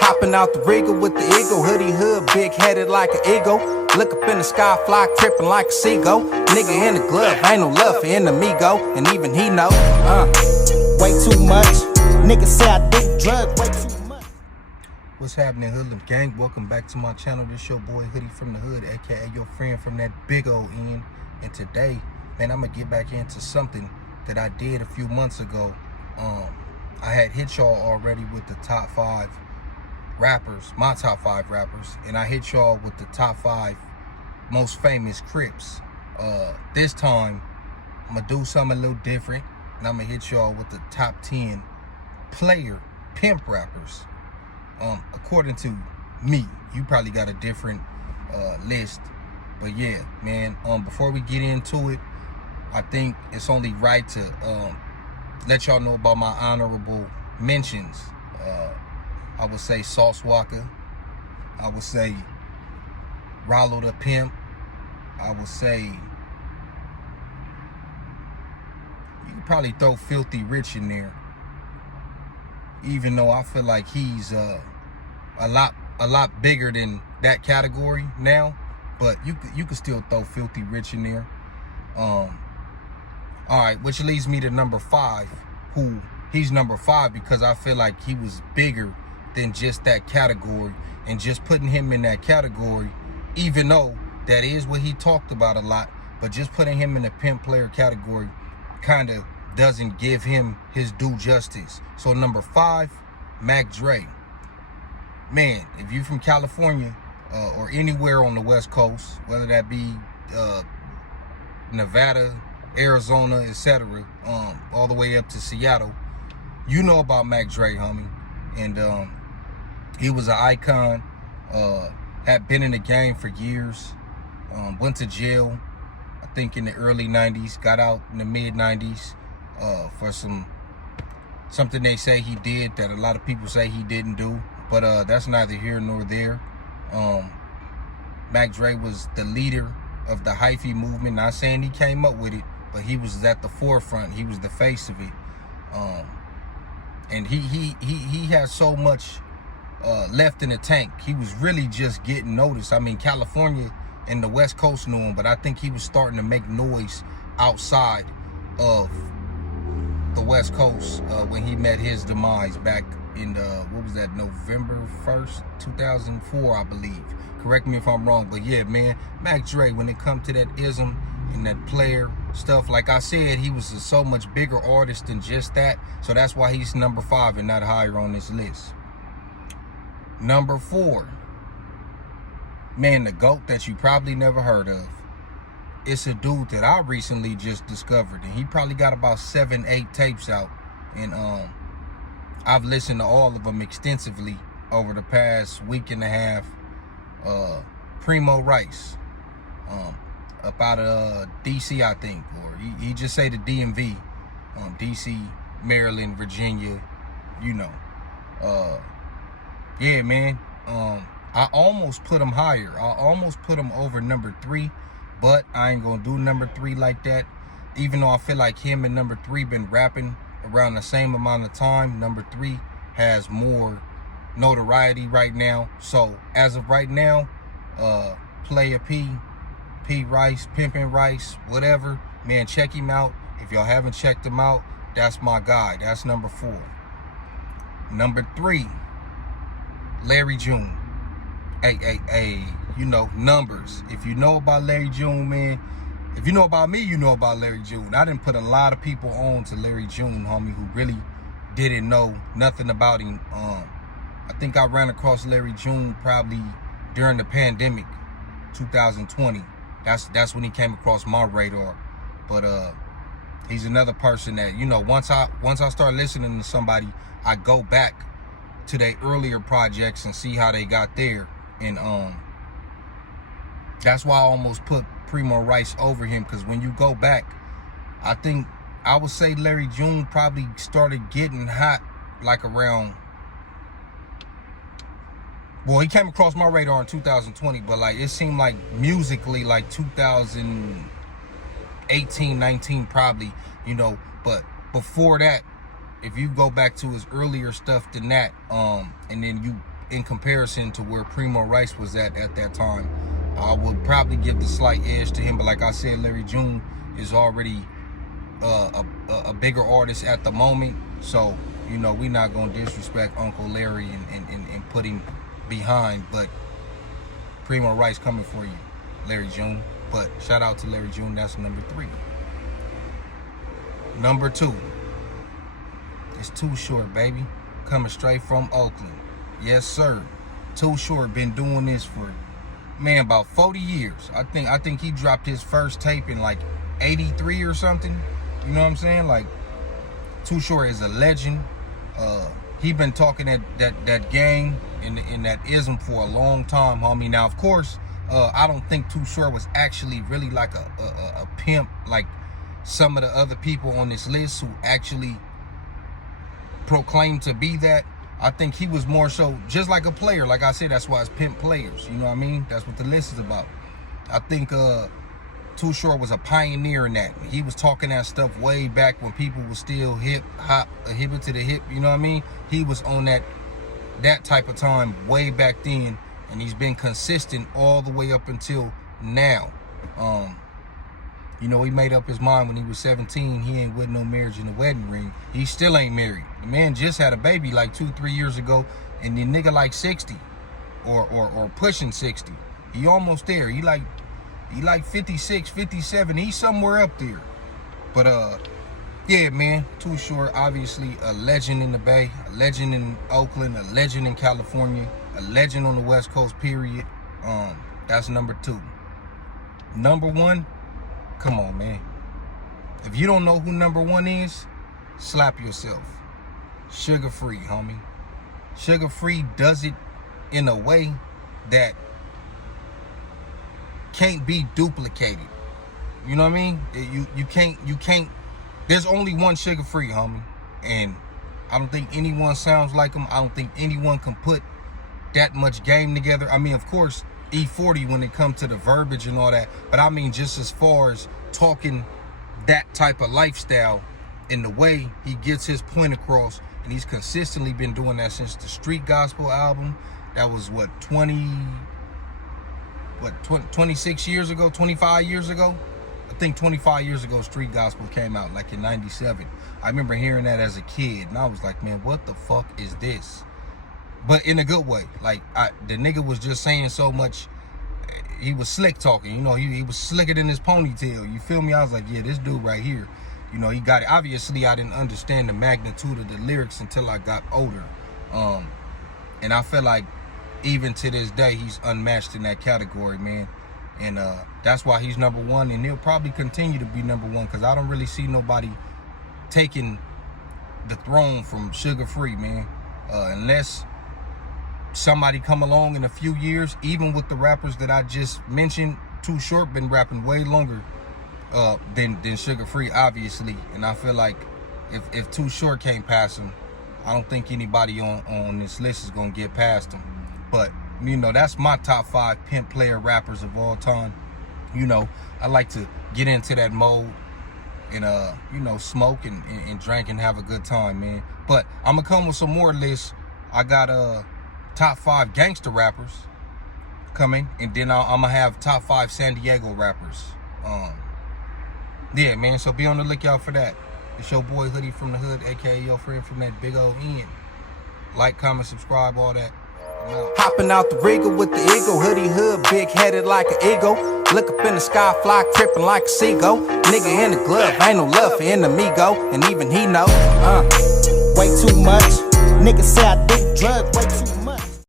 Hopping out the Regal with the eagle, hoodie hood, big headed like an eagle. Look up in the sky, fly tripping like a seagull. Nigga in the glove, ain't no love for enemigo, and even he know. Way too much. Niggas say I do drugs way too much. What's happening, Hoodlum gang? Welcome back to my channel. This your boy Hoodie from the Hood, aka your friend from that big old end. And today, man, I'm gonna get back into something that I did a few months ago. I had hit y'all already with the top 5 rappers, my top 5 rappers, and I hit y'all with the top 5 most famous Crips. This time, I'm gonna do something a little different, and I'm gonna hit y'all with the top 10 player pimp rappers. According to me, you probably got a different list, but yeah, man. Before we get into it, I think it's only right to let y'all know about my honorable mentions. I would say Sauce Walker. I would say Rollo the Pimp. I would say you could probably throw Filthy Rich in there, even though I feel like he's a lot bigger than that category now. But you could still throw Filthy Rich in there. All right, which leads me to number 5. He's number 5 because I feel like he was bigger than just that category, and just putting him in that category, even though that is what he talked about a lot, but just putting him in the pimp player category kind of doesn't give him his due justice. So number 5, Mac Dre. Man, if you're from California or anywhere on the West Coast, whether that be Nevada, Arizona, etc., all the way up to Seattle, you know about Mac Dre, homie. And he was an icon, had been in the game for years, went to jail, I think in the early 90s, got out in the mid 90s for something they say he did that a lot of people say he didn't do, but that's neither here nor there. Mac Dre was the leader of the hyphy movement. Not saying he came up with it, but he was at the forefront. He was the face of it. And he had so much left in the tank. He was really just getting noticed. I mean, California and the West Coast knew him, but I think he was starting to make noise outside of the West Coast when he met his demise back in what was that, November 1st, 2004, I believe. Correct me if I'm wrong, but yeah, man, Mac Dre, when it comes to that ism and that player stuff, like I said, he was a so much bigger artist than just that. So that's why he's number 5 and not higher on this list. Number 4, man, the GOAT that you probably never heard of. It's a dude that I recently just discovered, and he probably got about 7-8 tapes out, and I've listened to all of them extensively over the past week and a half. Primo Rice, up out of DC, I think, or he just say the DMV, DC, Maryland, Virginia, you know. Yeah, man. I almost put him higher. I almost put him over number 3, but I ain't gonna do number 3 like that. Even though I feel like him and number 3 been rapping around the same amount of time, number 3 has more notoriety right now. So as of right now, Player P Rice, Pimpin' Rice, whatever, man, check him out. If y'all haven't checked him out, that's my guy. That's number 4. Number 3, Larry June. Hey, you know, numbers. If you know about Larry June, man, if you know about me, you know about Larry June. I didn't put a lot of people on to Larry June, homie, who really didn't know nothing about him. I think I ran across Larry June probably during the pandemic, 2020. That's when he came across my radar. But he's another person that, you know, once I start listening to somebody, I go back to their earlier projects and see how they got there. And that's why I almost put Primo Rice over him, because when you go back, I would say Larry June probably started getting hot like around, well, he came across my radar in 2020, but like it seemed like musically like 2018, 19 probably, you know. But before that, if you go back to his earlier stuff than that, and then you in comparison to where Primo Rice was at that time. I would probably give the slight edge to him, but like I said, Larry June is already a bigger artist at the moment. So, you know, we're not going to disrespect Uncle Larry and put him behind, but Primo Rice coming for you, Larry June. But shout out to Larry June, that's number 3. Number 2, it's Too Short, baby. Coming straight from Oakland. Yes, sir. Too Short been doing this for, man, about 40 years. I think he dropped his first tape in like 83 or something. You know what I'm saying? Like, Too Short is a legend. He been talking that gang and that ism for a long time, homie. Now, of course, I don't think Too Short was actually really like a pimp like some of the other people on this list who actually proclaimed to be that. I think he was more so just like a player. Like I said, that's why it's pimp players. You know what I mean? That's what the list is about. I think Too Short was a pioneer in that. He was talking that stuff way back when people were still hip to the hip. You know what I mean? He was on that type of time way back then, and he's been consistent all the way up until now. You know, he made up his mind when he was 17. He ain't with no marriage in the wedding ring. He still ain't married. The man just had a baby like 2-3 years ago, and the nigga like 60 or pushing 60. He almost there. He like 56, 57. He's somewhere up there. But yeah, man, Too Short, obviously a legend in the Bay, a legend in Oakland, a legend in California, a legend on the West Coast, period. That's number 2. Number 1, come on, man. If you don't know who number 1 is, slap yourself. Sugar Free, homie. Sugar Free does it in a way that can't be duplicated. You know what I mean? You can't. There's only one Sugar Free, homie, and I don't think anyone sounds like him. I don't think anyone can put that much game together. I mean, of course, E40 when it comes to the verbiage and all that, but I mean just as far as talking that type of lifestyle and the way he gets his point across, and he's consistently been doing that since the Street Gospel album. That was what, 26 years ago, 25 years ago? I think 25 years ago, Street Gospel came out, like in 97. I remember hearing that as a kid, and I was like, man, what the fuck is this? But in a good way. Like, the nigga was just saying so much. He was slick talking, you know, he was slicker than his ponytail. You feel me? I was like, yeah, this dude right here, you know, he got it. Obviously, I didn't understand the magnitude of the lyrics until I got older. And I feel like even to this day, he's unmatched in that category, man. And that's why he's number 1, and he'll probably continue to be number 1, because I don't really see nobody taking the throne from Sugar Free, man. Unless somebody come along in a few years. Even with the rappers that I just mentioned, Too Short been rapping way longer than Sugar Free, obviously. And I feel like if Too Short can't pass him, I don't think anybody on this list is gonna get past him. But you know, that's my top 5 pimp player rappers of all time. You know, I like to get into that mode and you know, smoke and drink and have a good time, man. But I'm gonna come with some more lists. I got top 5 gangster rappers coming, and then I'm gonna have top 5 San Diego rappers. Yeah, man, so be on the lookout for that. It's your boy Hoodie from the Hood, aka your friend from that big old end. Like, comment, subscribe, all that. Hopping out the Regal with the eagle, hoodie hood, big headed like an eagle. Look up in the sky, fly tripping like a seagull. Nigga in the glove, ain't no love for enemigo, and even he know. Way too much. Nigga say I dig drugs, way too